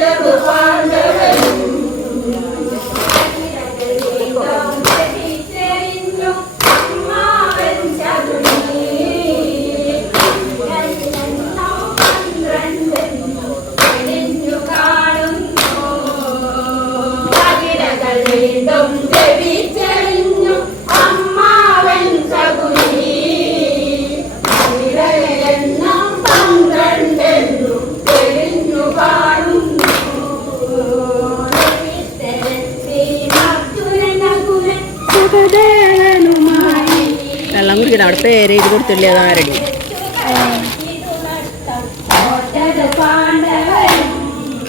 quero പേര് ഇത് കൊടുത്തില്ലേ? ആരടി?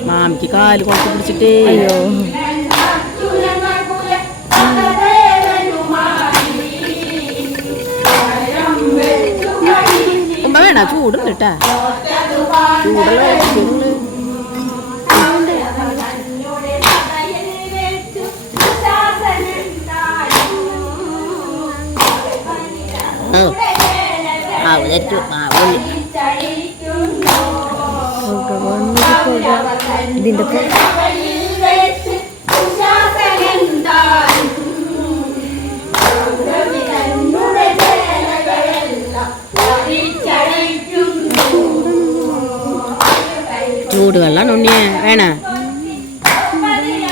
മാമിക്ക് കാൽ കൊടുത്തു പിടിച്ചിട്ടേ. അയ്യോ. ഉമ്മ വേണ? ചൂടുണ്ട് കേട്ടാ. ചൂടുള്ള ഓ മാവ് തെറ്റു ഉള്ളി. വെള്ളം ഉണ്ണിയെ വേണ?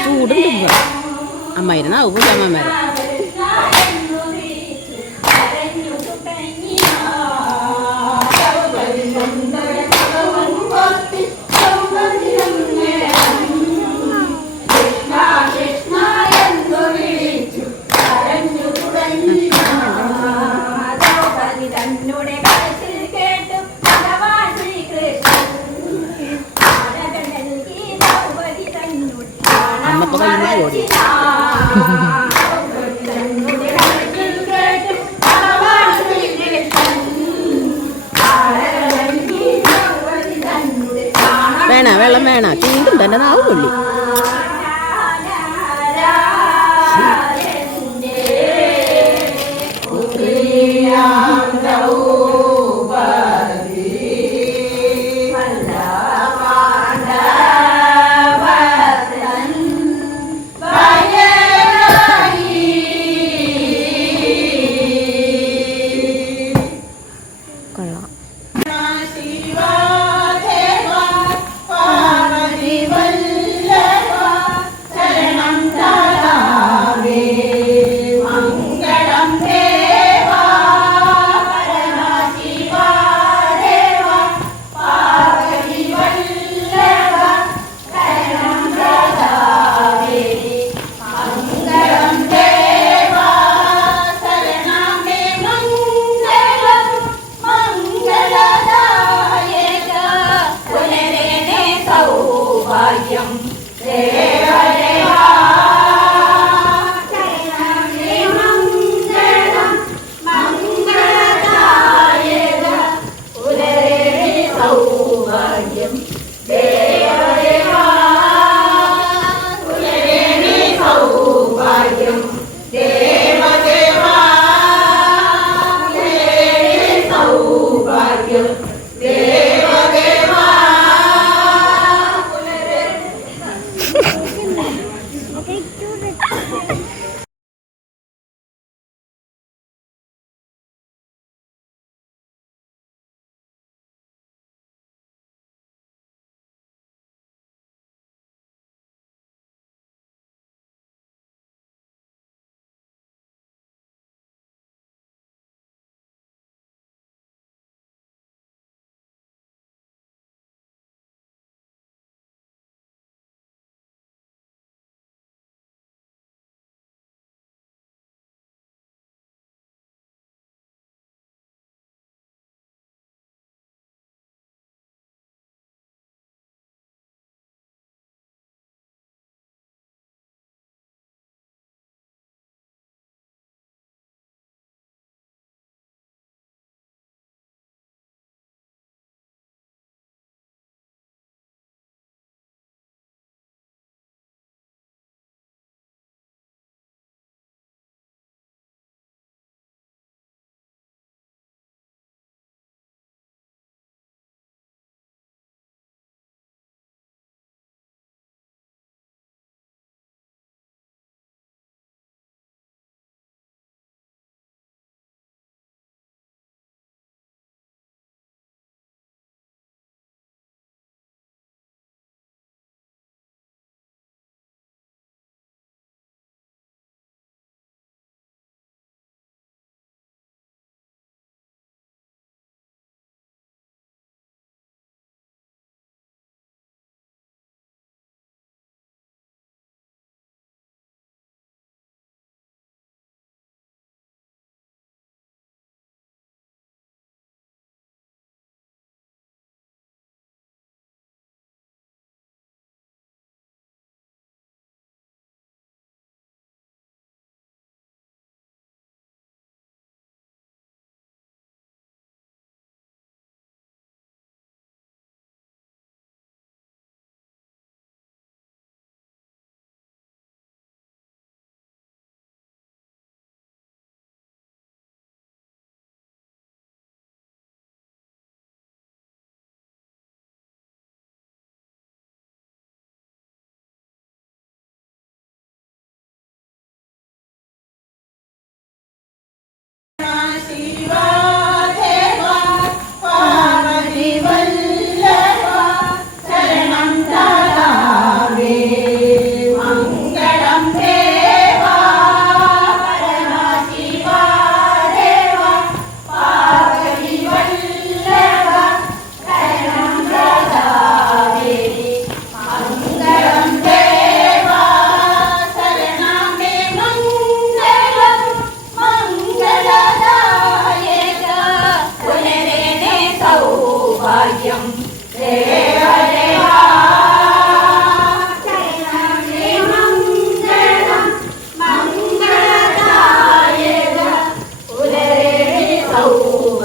ചൂടും അമ്മ ഇരുന്നാ അമ്മമാരെ തന്നുടെ തന്നുടെ വേണ വെള്ളം വേണ. തീണ്ടും തന്നെ നാവ് കൊള്ളാം Okay, do the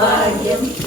I lion.